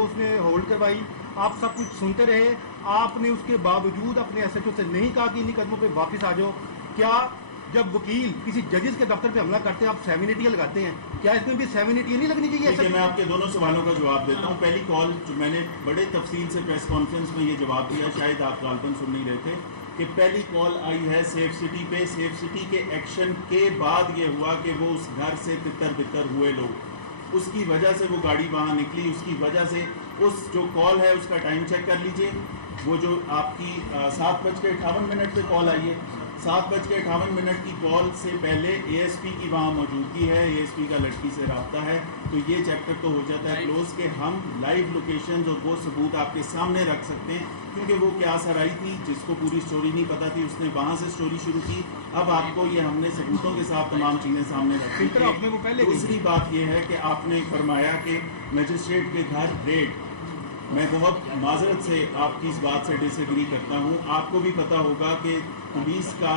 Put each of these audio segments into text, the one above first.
वो उसने होल्ड करवाई, आप सब कुछ सुनते रहे, आपने उसके बावजूद अपने एसएचओ से नहीं कहा कि इन्हीं कदमों पे वापस आ जाओ। क्या जब वकील किसी जजेस के दफ्तर पे हमला करते हैं आप सेमिनिटिया लगाते हैं, क्या इसमें भी सेमिनिटिया नहीं लगनी चाहिए? ठीक है, मैं आपके दोनों सवालों का जवाब देता हूँ। पहली कॉल जो मैंने बड़े तफसील से प्रेस कॉन्फ्रेंस में ये जवाब दिया, शायद आप गालबन सुन नहीं रहे थे, कि पहली कॉल आई है सेफ सिटी पे। सेफ सिटी के एक्शन के बाद ये हुआ कि वो उस घर से तितर बितर हुए लोग, उसकी वजह से वो गाड़ी वहाँ निकली, उसकी वजह से उस जो कॉल है उसका टाइम चेक कर लीजिए। वो जो आपकी 7:58 पे कॉल आई है, 7:58 की कॉल से पहले एएसपी की वहाँ मौजूदगी है, एएसपी का लड़की से रब्ता है, तो ये चैप्टर तो हो जाता है क्लोज के हम लाइव लोकेशन और वो सबूत आपके सामने रख सकते हैं। क्योंकि वो क्या सर आई थी जिसको पूरी स्टोरी नहीं पता थी, उसने वहाँ से स्टोरी शुरू की। अब आपको ये हमने सबूतों के साथ तमाम चीज़ें सामने रखी। दूसरी बात ये है कि आपने फरमाया कि मजिस्ट्रेट के घर रेड, मैं बहुत माजरत से आपकी इस बात से डिसएग्री करता हूँ। आपको भी पता होगा कि पुलिस का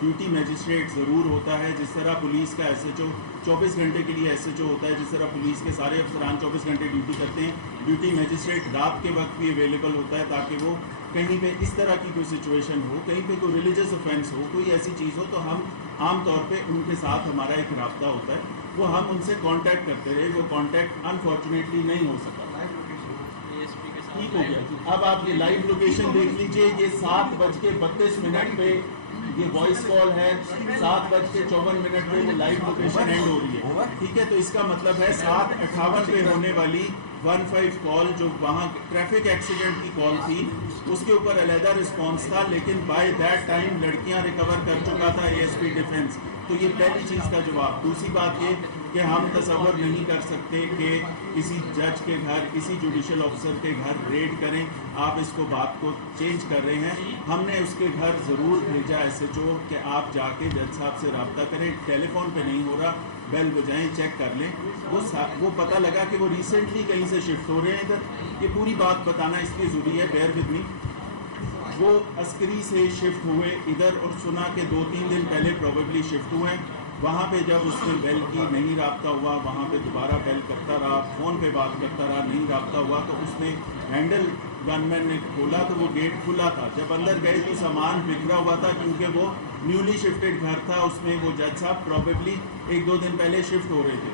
ड्यूटी मजिस्ट्रेट ज़रूर होता है, जिस तरह पुलिस का एसएचओ 24 घंटे के लिए एसएचओ होता है, जिस तरह पुलिस के सारे अफसरान 24 घंटे ड्यूटी करते हैं, ड्यूटी मजिस्ट्रेट रात के वक्त भी अवेलेबल होता है, ताकि वो कहीं पे इस तरह की कोई सिचुएशन हो, कहीं पे कोई रिलीजियस ऑफेंस हो, कोई ऐसी चीज़ हो, तो हम आम तौर पे उनके साथ हमारा एक राब्ता होता है, वो हम उनसे कांटेक्ट करते रहे। वो कांटेक्ट अनफॉर्चुनेटली नहीं हो सका। ठीक हो गया। अब आप ये लाइव लोकेशन देख लीजिए, ये 7:32 पे ये वॉइस कॉल है, 7:54 पे वो लाइव लोकेशन एंड हो रही है। ठीक है, तो इसका मतलब है 7:58 पे होने वाली 15 कॉल जो वहाँ ट्रैफिक एक्सीडेंट की कॉल थी, उसके ऊपर अलहदा रिस्पॉन्स था, लेकिन बाय दैट टाइम लड़कियाँ रिकवर कर चुका था एएसपी डिफेंस। तो ये पहली चीज़ का जवाब। दूसरी बात ये कि हम तसव्वुर नहीं कर सकते कि किसी जज के घर, किसी जुडिशल ऑफिसर के घर रेड करें। आप इसको बात को चेंज कर रहे हैं। हमने उसके घर ज़रूर भेजा एसएचओ कि आप जाके जज साहब से रब्ता करें, टेलीफोन पे नहीं हो रहा, बेल बजाएं, चेक कर लें। वो पता लगा कि वो रिसेंटली कहीं से शिफ्ट हो रहे हैं इधर। ये पूरी बात बताना इसलिए ज़रूरी है, बेयर विद मी। वो अस्करी से शिफ्ट हुए इधर और सुना कि 2-3 दिन पहले प्रोबेबली शिफ्ट हुए हैं। वहाँ पे जब उसने बेल की, नहीं रब्ता हुआ, वहाँ पे दोबारा बेल करता रहा, फ़ोन पे बात करता रहा, नहीं रब्ता हुआ, तो उसने हैंडल गनमैन ने खोला तो वो गेट खुला था। जब अंदर गए तो सामान बिखरा हुआ था, क्योंकि वो न्यूली शिफ्टेड घर था, उसमें वो जज साहब प्रोबेबली 1-2 दिन पहले शिफ्ट हो रहे थे।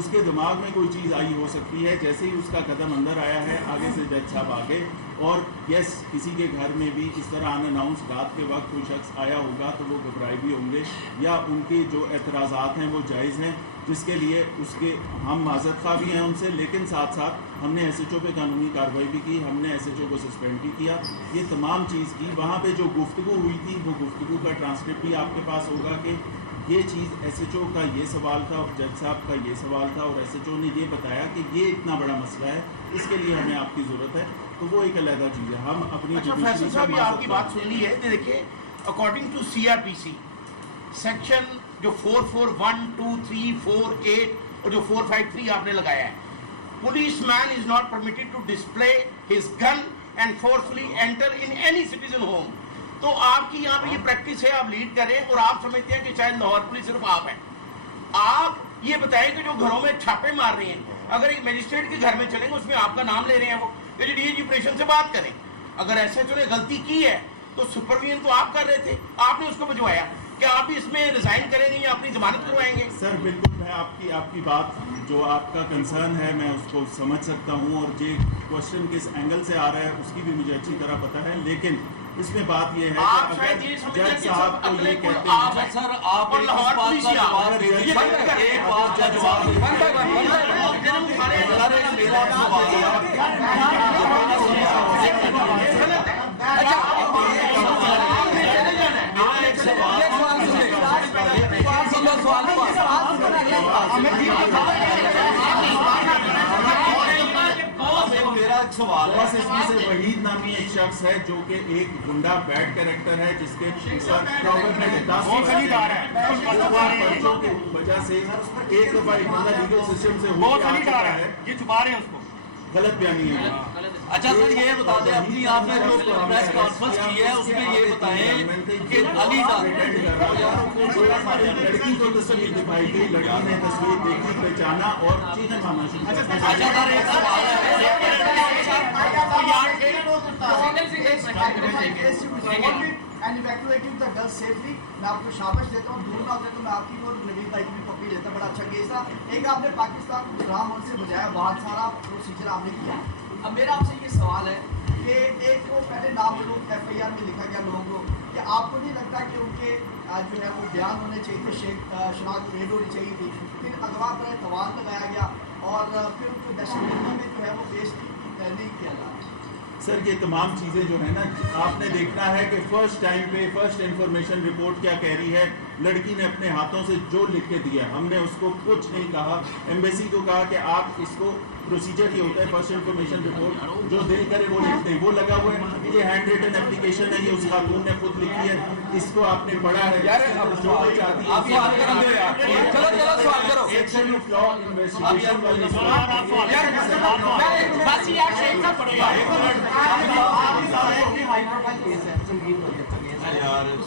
उसके दिमाग में कोई चीज़ आई हो सकती है। जैसे ही उसका कदम अंदर आया है, आगे से जज साहब आ गए। और यस, किसी के घर में भी इस तरह अनअनाउंस रात के वक्त कोई शख्स आया होगा तो वो घबराए भी होंगे, या उनके जो एतराज़ात हैं वो जायज़ हैं, जिसके लिए उसके हम माज़रत खा भी हैं उनसे। लेकिन साथ साथ हमने एसएचओ पे कानूनी कार्रवाई भी की, हमने एसएचओ को सस्पेंड भी किया। ये तमाम चीज़ की। वहाँ पे जो गुफ्तगू हुई थी, वो गुफ्तगू का ट्रांसक्रिप्ट भी आपके पास होगा कि ये चीज़ एसएचओ का ये सवाल था और जज साहब का ये सवाल था, और एसएचओ ने ये बताया कि ये इतना बड़ा मसला है, इसके लिए हमें आपकी ज़रूरत है। तो वो एक अलग चीज़ है। हम अपनी फैसल साहब आपकी बात सुन ली है। देखिए, अकॉर्डिंग टू सीआरपीसी सेक्शन जो 441, 2, 3, 4, 8 और जो 453 आपने लगाया है, police man is not permitted to display his gun and forcefully enter in any citizen home. तो आपकी यहाँ पे ये प्रैक्टिस है, आप लीड करें, और आप समझते हैं कि शायद लाहौर पुलिस सिर्फ आप है। आप ये बताएं कि जो घरों में छापे मार रहे हैं, अगर एक मजिस्ट्रेट के घर में चलेंगे, उसमें आपका नाम ले रहे हैं, वो डीएजी ऑपरेशन से बात करें। अगर एसएचओ ने गलती की है तो सुपरविजन तो आप कर रहे थे, आपने उसको भिजवाया। क्या आप भी इसमें रिजाइन करेंगे या अपनी जमानत करवाएंगे? सर बिल्कुल, मैं आपकी बात, जो आपका कंसर्न है, मैं उसको समझ सकता हूँ, और ये क्वेश्चन किस एंगल से आ रहा है उसकी भी मुझे अच्छी तरह पता है। लेकिन इसमें बात ये है कि अगर जज साहब को ये कहते हैं, सर आप एक बात का जवाब दे दीजिए, एक बात का जवाब दे मेरा एक सवाल है। इसमें से वहीद नामी एक शख्स है जो कि एक गुंडा बैड कैरेक्टर है, जिसके पर्चों की वजह से एक दफा एक बंदा लीगल सिस्टम से ये छुपा रहे हैं उसको, गलत बयानी है। अच्छा सर, ये बता दें, अपनी आपने जो प्रेस कॉन्फ्रेंस की है उसमें ये बताएं कि लड़की को तस्वीर दिखाई गई, लड़की ने तस्वीर देखी, पहचाना और चीजें मानना शुरू। अच्छा सर, एक सवाल है and evacuated the girls safely. मैं आपको शाबाश देता हूँ, दूर ना होते तो मैं आपकी और नवीन भाई की भी पप्पी देता, बड़ा अच्छा केस था। एक आपने पाकिस्तान को राम मोड़ से बजाया, बहुत सारा प्रोसीजर आपने किया। अब मेरा आपसे ये सवाल है कि एक को पहले नाम लोग FIR में लिखा गया लोगों को, कि आपको नहीं लगता कि उनके जो है वो बयान होने चाहिए थे, शनाख्त पेड होनी चाहिए थी, फिर अगवा पर तवाल लगाया गया और फिर उनको दहशतगर्दी में जो है वो पेश नहीं किया जा रहा। सर ये तमाम चीज़ें जो है ना, आपने देखना है कि फर्स्ट टाइम पे फर्स्ट इंफॉर्मेशन रिपोर्ट क्या कह रही है। लड़की ने अपने हाथों से जो लिख के दिया, हमने उसको कुछ नहीं कहा। एम्बेसी को कहा कि आप इसको, प्रोसीजर ये होता है फर्स्ट इंफॉर्मेशन रिपोर्ट जो दिल करे वो लिखते हैं, वो लगा हुआ है। ये हैंड रिटन एप्लीकेशन है, ये उस खातून ने खुद लिखी है, इसको आपने पढ़ा है यार। अब जो कोई चाहती है आप सवाल करो यार, चलो सवाल करो। एक्शन ऑफ लॉ इन्वेस्टिगेशन वाली बस यार शेख साहब पढ़ो यार।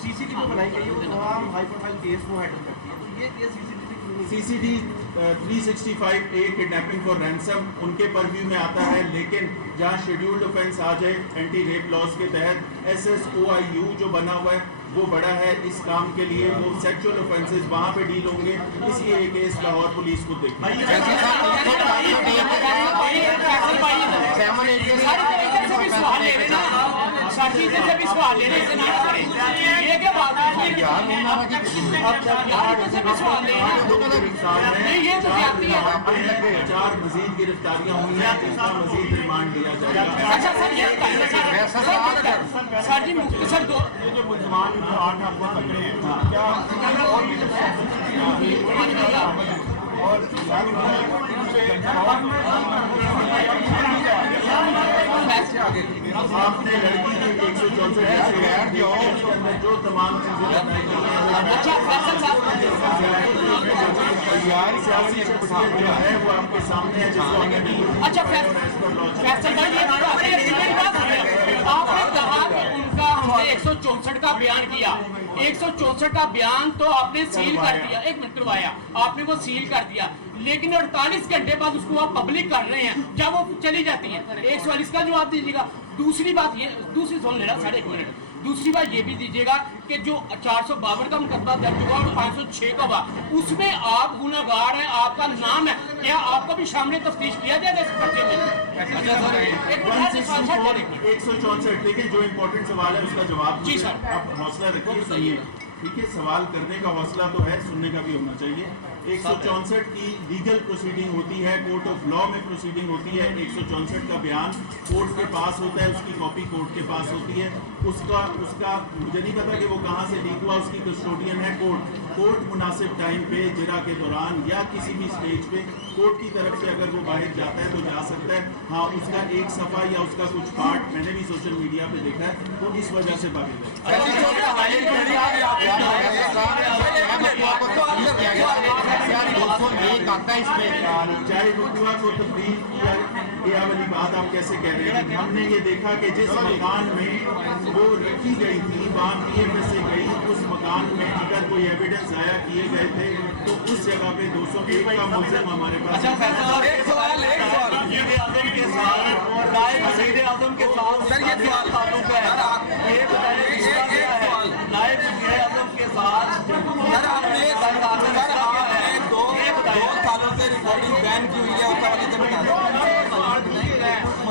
CCTV बनाई गई है, वो तमाम हाई प्रोफाइल केस वो हैंडल करती है, तो ये case CCD 365A kidnapping for ransom उनके परव्यू में आता है, लेकिन जहां शेड्यूल्ड ऑफेंस आ जाए एंटी रेप लॉज के तहत SSOIU जो बना हुआ है वो बड़ा है इस काम के लिए, वो सेक्सुअल ऑफेंसेस वहां पे डील होंगे, इसलिए ये केस लाहौर पुलिस को देखी। चार मजीद गिरफ्तारियां हुई हैं, इसका मजीद रिमांड लिया जाएगा। अच्छा सर ये सर जी मुख्तसर दो जो मुसलमान जो 8 आपको पकड़े हैं, क्या और आपने लड़की की 164 जो तमाम चीजें बताई गई हैं, अच्छा फैसल साहब सियासी शख्सियत जो है वो आपके सामने है, जिसको हमने अच्छा फैसल भाई ये आपने कहा कि उनका हमने 164 का बयान किया, 164 का बयान तो आपने सील कर दिया, एक मिनट करवाया आपने वो सील कर दिया, लेकिन 48 घंटे बाद उसको आप पब्लिक कर रहे हैं, जब वो चली जाती है 144 का जवाब दीजिएगा। दूसरी बात ये, दूसरी सुन लेना 1.5 मिनट, दूसरी बात ये भी दीजिएगा कि जो 452 का मुकदमा दर्ज हुआ और 506 का हुआ, उसमें आप गुनहगार हैं, आपका नाम है, क्या आपको भी शामिल तफ्तीश किया जाएगा इस पर्चे में? 164 देखिए, जो इम्पोर्टेंट सवाल है उसका जवाब जी सर। आप हौसला रखिए, सुनिए, ठीक है, सवाल करने का हौसला तो है, सुनने का भी होना चाहिए। 164 की लीगल प्रोसीडिंग होती है, कोर्ट ऑफ लॉ में प्रोसीडिंग होती है। 164 का बयान कोर्ट के पास होता है, उसकी कॉपी कोर्ट के पास होती है, उसका मुझे नहीं पता कि वो कहाँ से लीक हुआ, उसकी कस्टोडियन है कोर्ट। कोर्ट मुनासिब टाइम पे, जिरा के दौरान या किसी भी स्टेज पे कोर्ट की तरफ से अगर वो बाहर जाता है तो जा सकता है। हाँ, उसका एक सफ़ा या उसका कुछ पार्ट मैंने भी सोशल मीडिया पे देखा है, तो इस वजह से बाहर है। चाहे रुकवा को तब्दील किया वाली बात आप कैसे कह रहे हैं? हमने ये देखा कि जिस मकान में वो रखी गई थी, वहाँ PFS से गई, उस मकान में अगर कोई एविडेंस आया किए गए थे तो उस जगह पे 201 का मुल्ज़िम हमारे पास। अच्छा फैसल एक सवाल वज़ीर-ए-आज़म के साथ नायब वज़ीर-ए-आज़म के साथ सर ये सवाल ताल्लुक है, ये बताइए नायब वज़ीर-ए-आज़म के साथ सर आपने दो सालों से रिकॉर्डिंग बैन की हुई है, उसका वजह से बता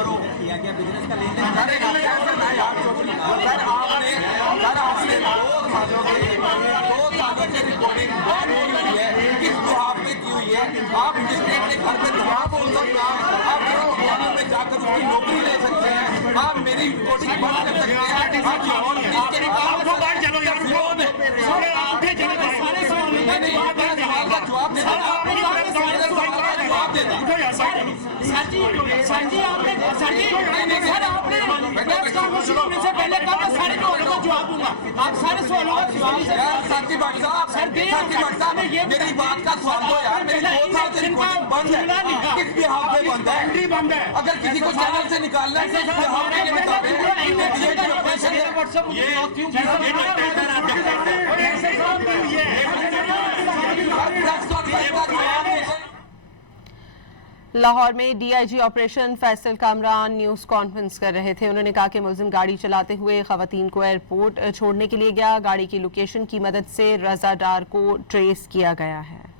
दो किया गया बिजनेस का लेन देन। सर आपने 2 सालों से रिकॉर्डिंग बैन की हुई है, किस जवाब पे की हुई है? आप जिसने अपने घर पे जवाब बोल सकते हैं, आप दुकानों में जाकर उसकी नौकरी ले सकते हैं, आप मेरी रिकॉर्डिंग बंद कर सकते हैं, आप और किसके रिकॉर्ड को बाहर चलो यार, उठे चले सारे सवालों का जवाब देना, जवाब देना सर जी आपने प्रेस कॉन्फ्रेंस शुरू से पहले कहा सारे सवालों का जवाब दूंगा, आप सारे सवालों का जवाब साथी भट्ट साहब मेरी बात का सुन लो यार, मेरी 2 साल से रिकॉर्डिंग बंद है, किस बिहाफ पे बंद है? अगर किसी को चैनल से निकालना है किस बिहाफ पे लाहौर में DIG operation Faisal Kamran news conference कर रहे थे। उन्होंने कहा कि मुलजिम गाड़ी चलाते हुए खवातीन को एयरपोर्ट छोड़ने के लिए गया। गाड़ी की लोकेशन की मदद से रजा डार को ट्रेस किया गया है।